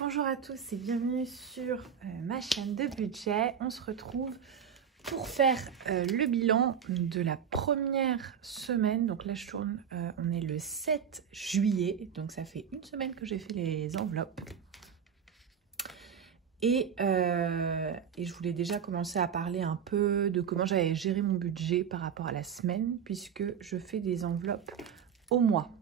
Bonjour à tous et bienvenue sur ma chaîne de budget. On se retrouve pour faire le bilan de la première semaine. Donc là je tourne, on est le 7 juillet, donc ça fait une semaine que j'ai fait les enveloppes. Et je voulais déjà commencer à parler un peu de comment j'avais géré mon budget par rapport à la semaine, puisque je fais des enveloppes au mois.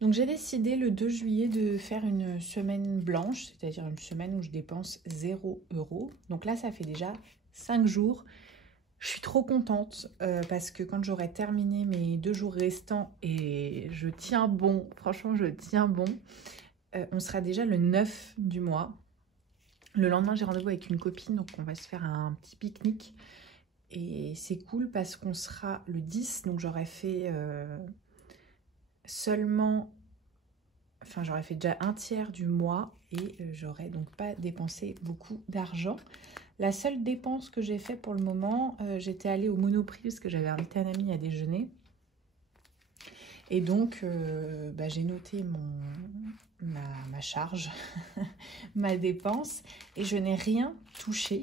Donc j'ai décidé le 2 juillet de faire une semaine blanche, c'est-à-dire une semaine où je dépense 0 €. Donc là ça fait déjà 5 jours. Je suis trop contente parce que quand j'aurai terminé mes 2 jours restants, et je tiens bon, franchement je tiens bon, on sera déjà le 9 du mois. Le lendemain j'ai rendez-vous avec une copine, donc on va se faire un petit pique-nique. Et c'est cool parce qu'on sera le 10, donc j'aurais fait... j'aurais fait déjà un tiers du mois et j'aurais donc pas dépensé beaucoup d'argent. La seule dépense que j'ai fait pour le moment, j'étais allée au Monoprix parce que j'avais invité un ami à déjeuner. Et donc, j'ai noté ma charge, ma dépense, et je n'ai rien touché.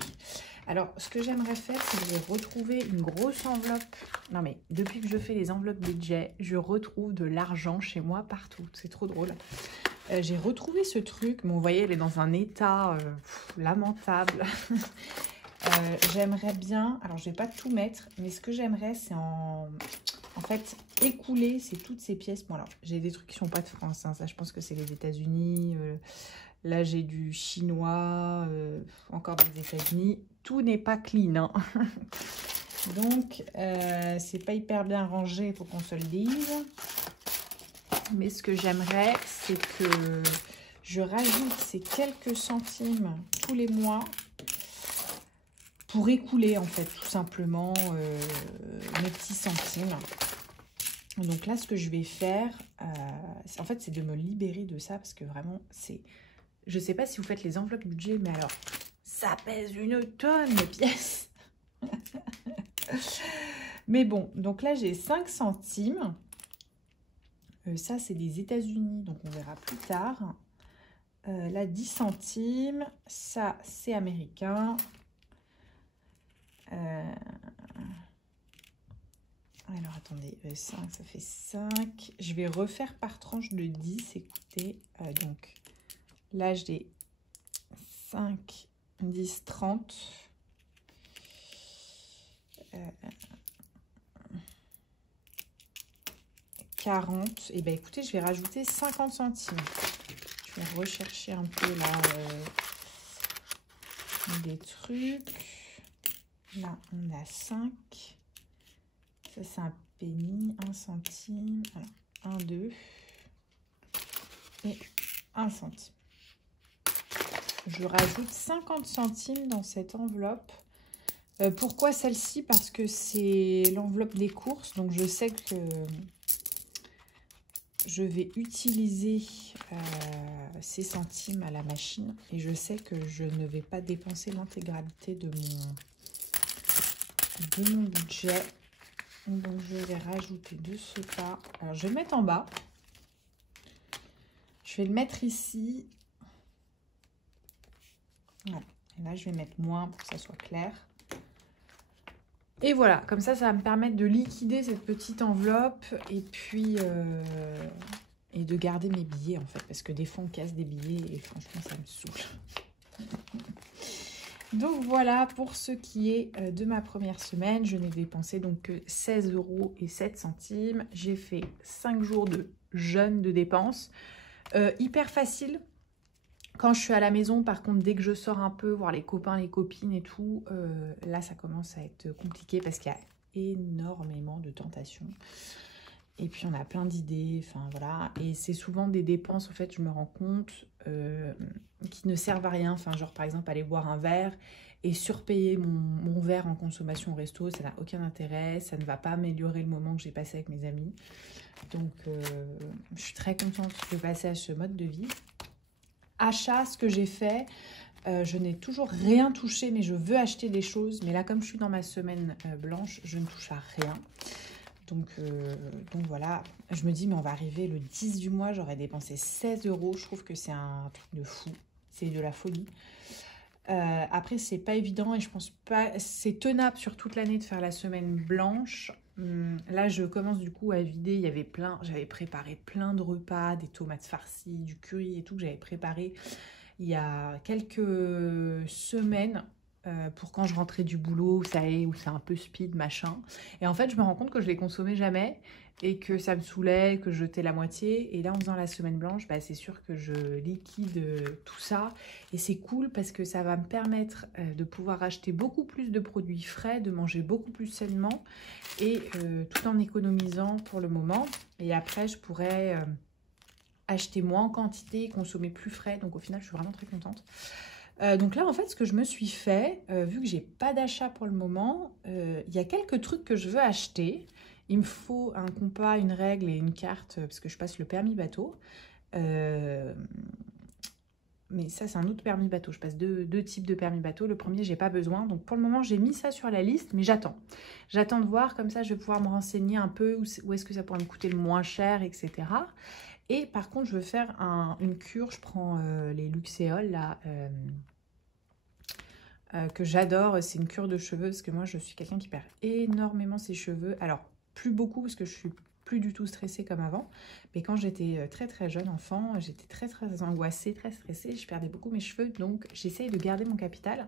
Alors, ce que j'aimerais faire, c'est de retrouver une grosse enveloppe. Non, mais depuis que je fais les enveloppes budget, je retrouve de l'argent chez moi partout. C'est trop drôle. J'ai retrouvé ce truc. Bon, vous voyez, elle est dans un état lamentable. J'aimerais bien... Alors, je ne vais pas tout mettre, mais ce que j'aimerais, c'est en fait, écouler toutes ces pièces. Bon, alors, j'ai des trucs qui ne sont pas de France. Hein. Ça, je pense que c'est les États-Unis. Là, j'ai du chinois, encore des États-Unis. Tout n'est pas clean. Hein. Donc, c'est pas hyper bien rangé, il faut qu'on se le dise. Mais ce que j'aimerais, c'est que je rajoute ces quelques centimes tous les mois pour écouler, en fait, tout simplement, mes petits centimes. Donc là, ce que je vais faire, en fait, c'est de me libérer de ça parce que vraiment, c'est... Je ne sais pas si vous faites les enveloppes budget, mais alors, ça pèse une tonne de pièces. Mais bon, donc là, j'ai 5 centimes. Ça, c'est des États-Unis, donc on verra plus tard. Là, 10 centimes. Ça, c'est américain. Alors, attendez, 5, ça fait 5. Je vais refaire par tranche de 10, écoutez. Donc, là, j'ai 5, 10, 30. 40. Et bien, écoutez, je vais rajouter 50 centimes. Je vais rechercher un peu là des trucs. Là, on a 5. Ça, c'est un penny, 1 centime. Alors, 1, 2 et 1 centime. Je rajoute 50 centimes dans cette enveloppe. Pourquoi celle-ci? Parce que c'est l'enveloppe des courses. Donc, je sais que je vais utiliser ces centimes à la machine. Et je sais que je ne vais pas dépenser l'intégralité de mon budget. Donc, je vais rajouter de ce pas. Alors, je vais le mettre en bas. Je vais le mettre ici. Voilà. Et là, je vais mettre moins pour que ça soit clair. Et voilà, comme ça va me permettre de liquider cette petite enveloppe et puis et de garder mes billets en fait. Parce que des fois, on casse des billets et franchement, ça me saoule. Donc voilà pour ce qui est de ma première semaine. Je n'ai dépensé donc que 16,07 €. J'ai fait 5 jours de jeûne de dépenses. Hyper facile. Quand je suis à la maison, par contre, dès que je sors un peu, voir les copains, les copines et tout, là, ça commence à être compliqué parce qu'il y a énormément de tentations. Et puis, on a plein d'idées, enfin, voilà. Et c'est souvent des dépenses, en fait, je me rends compte, qui ne servent à rien. Enfin, genre, par exemple, aller boire un verre et surpayer mon verre en consommation au resto, ça n'a aucun intérêt. Ça ne va pas améliorer le moment que j'ai passé avec mes amis. Donc, je suis très contente de passer à ce mode de vie. Achat, ce que j'ai fait, je n'ai toujours rien touché, mais je veux acheter des choses. Mais là, comme je suis dans ma semaine blanche, je ne touche à rien. Donc voilà, je me dis, mais on va arriver le 10 du mois, j'aurais dépensé 16 euros. Je trouve que c'est un truc de fou, c'est de la folie. Après, c'est pas évident et je pense pas, c'est tenable sur toute l'année de faire la semaine blanche. Là, je commence du coup à vider. Il y avait j'avais préparé plein de repas, des tomates farcies, du curry et tout que j'avais préparé il y a quelques semaines. Pour quand je rentrais du boulot, ça est, où c'est un peu speed, machin. Et en fait, je me rends compte que je les consommais jamais et que ça me saoulait, que je jetais la moitié. Et là, en faisant la semaine blanche, bah, c'est sûr que je liquide tout ça. Et c'est cool parce que ça va me permettre de pouvoir acheter beaucoup plus de produits frais, de manger beaucoup plus sainement et tout en économisant pour le moment. Et après, je pourrais acheter moins en quantité et consommer plus frais. Donc au final, je suis vraiment très contente. Donc là, en fait, ce que je me suis fait, vu que j'ai pas d'achat pour le moment, il y a quelques trucs que je veux acheter. Il me faut un compas, une règle et une carte, parce que je passe le permis bateau. Mais ça, c'est un autre permis bateau. Je passe deux types de permis bateau. Le premier, j'ai pas besoin. Donc pour le moment, j'ai mis ça sur la liste, mais j'attends. J'attends de voir, comme ça, je vais pouvoir me renseigner un peu où est-ce que ça pourrait me coûter le moins cher, etc. Et par contre, je veux faire une cure. Je prends les Luxéol, là, que j'adore. C'est une cure de cheveux, parce que moi, je suis quelqu'un qui perd énormément ses cheveux. Alors, plus beaucoup, parce que je suis plus du tout stressée comme avant. Mais quand j'étais très très jeune enfant, j'étais très très angoissée, très stressée. Je perdais beaucoup mes cheveux, donc j'essaye de garder mon capital.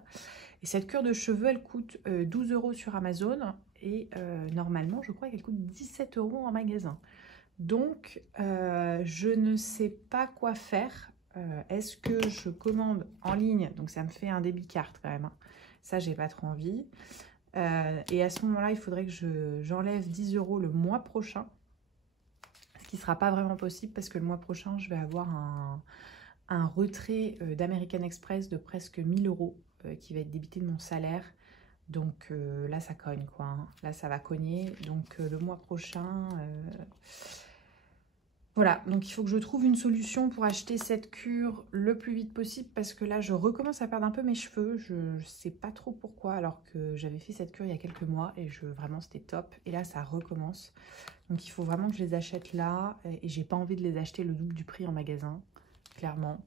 Et cette cure de cheveux, elle coûte 12 € sur Amazon. Et normalement, je crois qu'elle coûte 17 € en magasin. Donc, je ne sais pas quoi faire. Est-ce que je commande en ligne? Donc, ça me fait un débit carte quand même, hein. Ça, j'ai pas trop envie. Et à ce moment-là, il faudrait que j'enlève 10 € le mois prochain. Ce qui ne sera pas vraiment possible parce que le mois prochain, je vais avoir un retrait d'American Express de presque 1000 € qui va être débité de mon salaire. Donc là, ça cogne, quoi, hein. Là, ça va cogner. Donc le mois prochain... Voilà, donc il faut que je trouve une solution pour acheter cette cure le plus vite possible parce que là, je recommence à perdre un peu mes cheveux. Je ne sais pas trop pourquoi alors que j'avais fait cette cure il y a quelques mois et vraiment c'était top. Et là, ça recommence. Donc il faut vraiment que je les achète là et j'ai pas envie de les acheter le double du prix en magasin, clairement.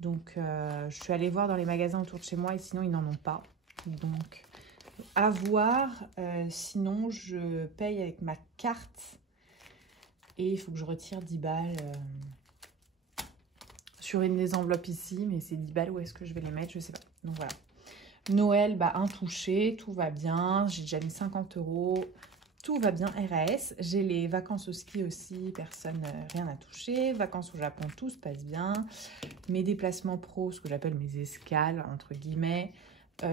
Donc je suis allée voir dans les magasins autour de chez moi et sinon ils n'en ont pas. Donc à voir, sinon je paye avec ma carte. Et il faut que je retire 10 balles sur une des enveloppes ici. Mais ces 10 balles, où est-ce que je vais les mettre? Je ne sais pas. Donc voilà. Noël, bah, intouché, tout va bien. J'ai déjà mis 50 €. Tout va bien, RAS. J'ai les vacances au ski aussi. Personne, rien à toucher. Vacances au Japon, tout se passe bien. Mes déplacements pro, ce que j'appelle mes escales, entre guillemets.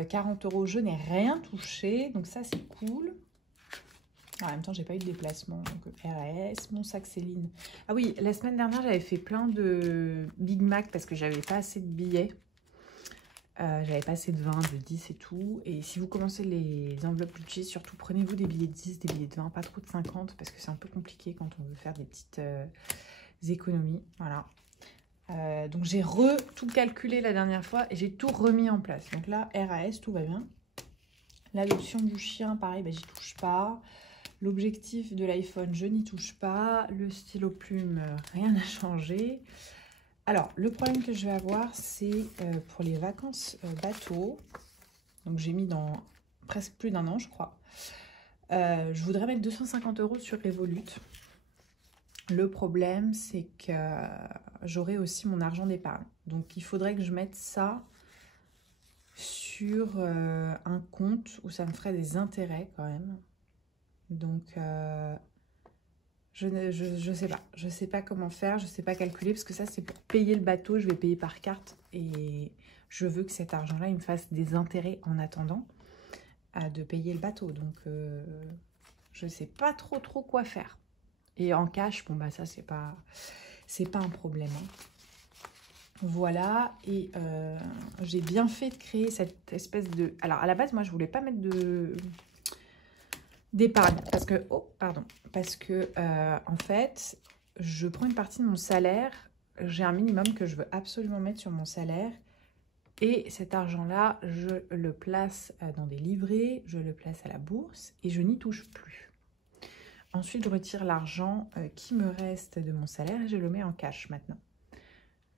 40 €, je n'ai rien touché. Donc ça, c'est cool. En même temps, j'ai pas eu de déplacement, donc RAS, mon sac Céline. Ah oui, la semaine dernière, j'avais fait plein de Big Mac parce que j'avais pas assez de billets. J'avais pas assez de 20, de 10 et tout. Et si vous commencez les enveloppes Lucci, surtout prenez-vous des billets de 10, des billets de 20, pas trop de 50 parce que c'est un peu compliqué quand on veut faire des petites économies. Voilà. Donc j'ai tout calculé la dernière fois et j'ai tout remis en place. Donc là, RAS, tout va bien. L'adoption du chien, pareil, bah, j'y touche pas. L'objectif de l'iPhone, je n'y touche pas. Le stylo plume, rien n'a changé. Alors, le problème que je vais avoir, c'est pour les vacances bateau. Donc, j'ai mis dans presque plus d'1 an, je crois. Je voudrais mettre 250 € sur Revolut. Le problème, c'est que j'aurai aussi mon argent d'épargne. Donc, il faudrait que je mette ça sur un compte où ça me ferait des intérêts quand même. Donc, je sais pas. Je sais pas comment faire, je sais pas calculer, parce que ça, c'est pour payer le bateau. Je vais payer par carte et je veux que cet argent-là, il me fasse des intérêts en attendant de payer le bateau. Donc, je sais pas trop quoi faire. Et en cash, bon, bah ça, c'est pas un problème, hein. Voilà, et j'ai bien fait de créer cette espèce de... Alors, à la base, moi, je voulais pas mettre d'épargne parce que en fait je prends une partie de mon salaire, j'ai un minimum que je veux absolument mettre sur mon salaire et cet argent là je le place dans des livrets, je le place à la bourse et je n'y touche plus. ensuite, je retire l'argent qui me reste de mon salaire et je le mets en cash maintenant.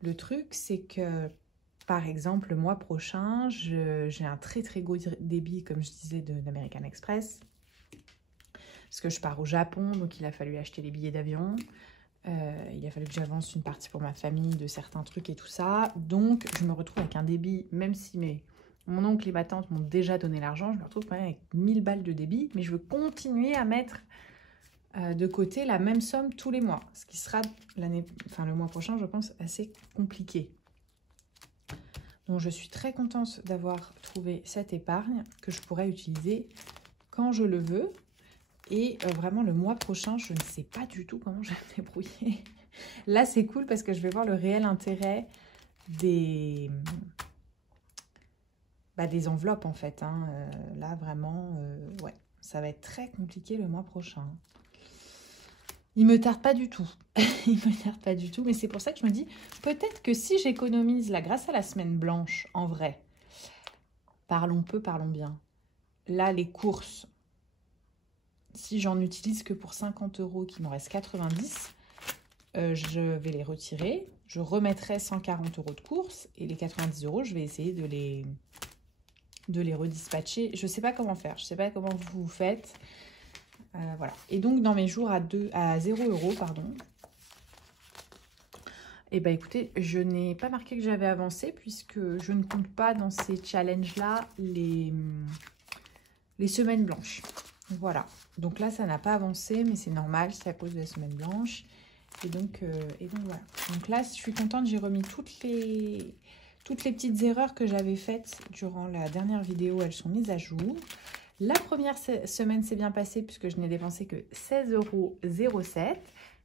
Le truc, c'est que, par exemple, le mois prochain, j'ai un très très gros débit, comme je disais, d'American Express. Parce que je pars au Japon, donc il a fallu acheter les billets d'avion. Il a fallu que j'avance une partie pour ma famille de certains trucs et tout ça. Donc, je me retrouve avec un débit, même si mon oncle et ma tante m'ont déjà donné l'argent, je me retrouve quand même avec 1000 balles de débit. Mais je veux continuer à mettre de côté la même somme tous les mois. Ce qui sera le mois prochain, je pense, assez compliqué. Donc, je suis très contente d'avoir trouvé cette épargne que je pourrais utiliser quand je le veux. Et vraiment, le mois prochain, je ne sais pas du tout comment je vais me débrouiller. Là, c'est cool parce que je vais voir le réel intérêt des enveloppes, en fait. Hein. Là, vraiment, ouais, ça va être très compliqué le mois prochain. Il me tarde pas du tout. Il me tarde pas du tout. Mais c'est pour ça que je me dis, peut-être que si j'économise là, grâce à la semaine blanche, en vrai, parlons peu, parlons bien. Là, les courses... Si j'en utilise que pour 50 €, qu'il m'en reste 90, je vais les retirer. Je remettrai 140 € de course et les 90 €, je vais essayer de les redispatcher. Je ne sais pas comment faire. Je ne sais pas comment vous faites. Voilà. Et donc, dans mes jours à 0 €, pardon, eh bien, écoutez, je n'ai pas marqué que j'avais avancé puisque je ne compte pas dans ces challenges-là les semaines blanches. Voilà, donc là ça n'a pas avancé, mais c'est normal, c'est à cause de la semaine blanche. Et donc voilà. Donc là, je suis contente, j'ai remis toutes les petites erreurs que j'avais faites durant la dernière vidéo, elles sont mises à jour. La première semaine s'est bien passée puisque je n'ai dépensé que 16,07 €.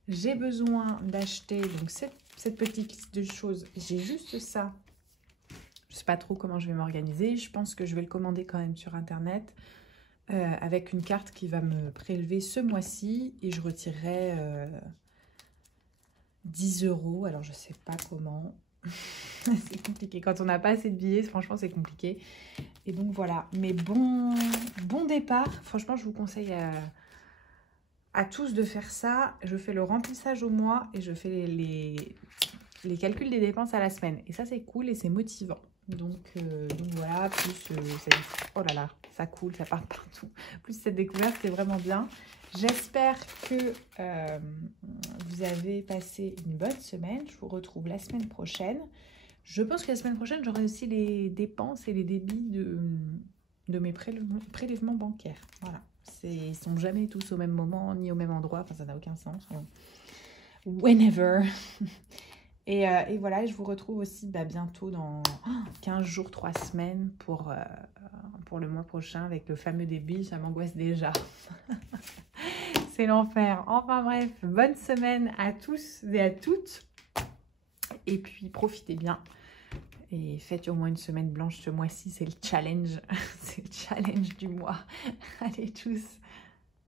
J'ai besoin d'acheter donc cette petite liste de choses, j'ai juste ça. Je ne sais pas trop comment je vais m'organiser, je pense que je vais le commander quand même sur internet. Avec une carte qui va me prélever ce mois-ci et je retirerai 10 €. Alors, je ne sais pas comment. C'est compliqué. Quand on n'a pas assez de billets, franchement, c'est compliqué. Et donc, voilà. Mais bon départ. Franchement, je vous conseille à tous de faire ça. Je fais le remplissage au mois et je fais les calculs des dépenses à la semaine. Et ça, c'est cool et c'est motivant. Donc voilà, plus oh là là, ça coule, ça part partout. Plus cette découverte, c'est vraiment bien. J'espère que vous avez passé une bonne semaine. Je vous retrouve la semaine prochaine. Je pense que la semaine prochaine, j'aurai aussi les dépenses et les débits de mes prélèvements bancaires. Voilà, ils ne sont jamais tous au même moment, ni au même endroit. Enfin, ça n'a aucun sens. Whenever. Et voilà, je vous retrouve aussi bientôt dans 15 jours, 3 semaines pour le mois prochain avec le fameux débit. Ça m'angoisse déjà. C'est l'enfer. Enfin bref, bonne semaine à tous et à toutes. Et puis profitez bien. Et faites au moins une semaine blanche ce mois-ci. C'est le challenge. C'est le challenge du mois. Allez tous.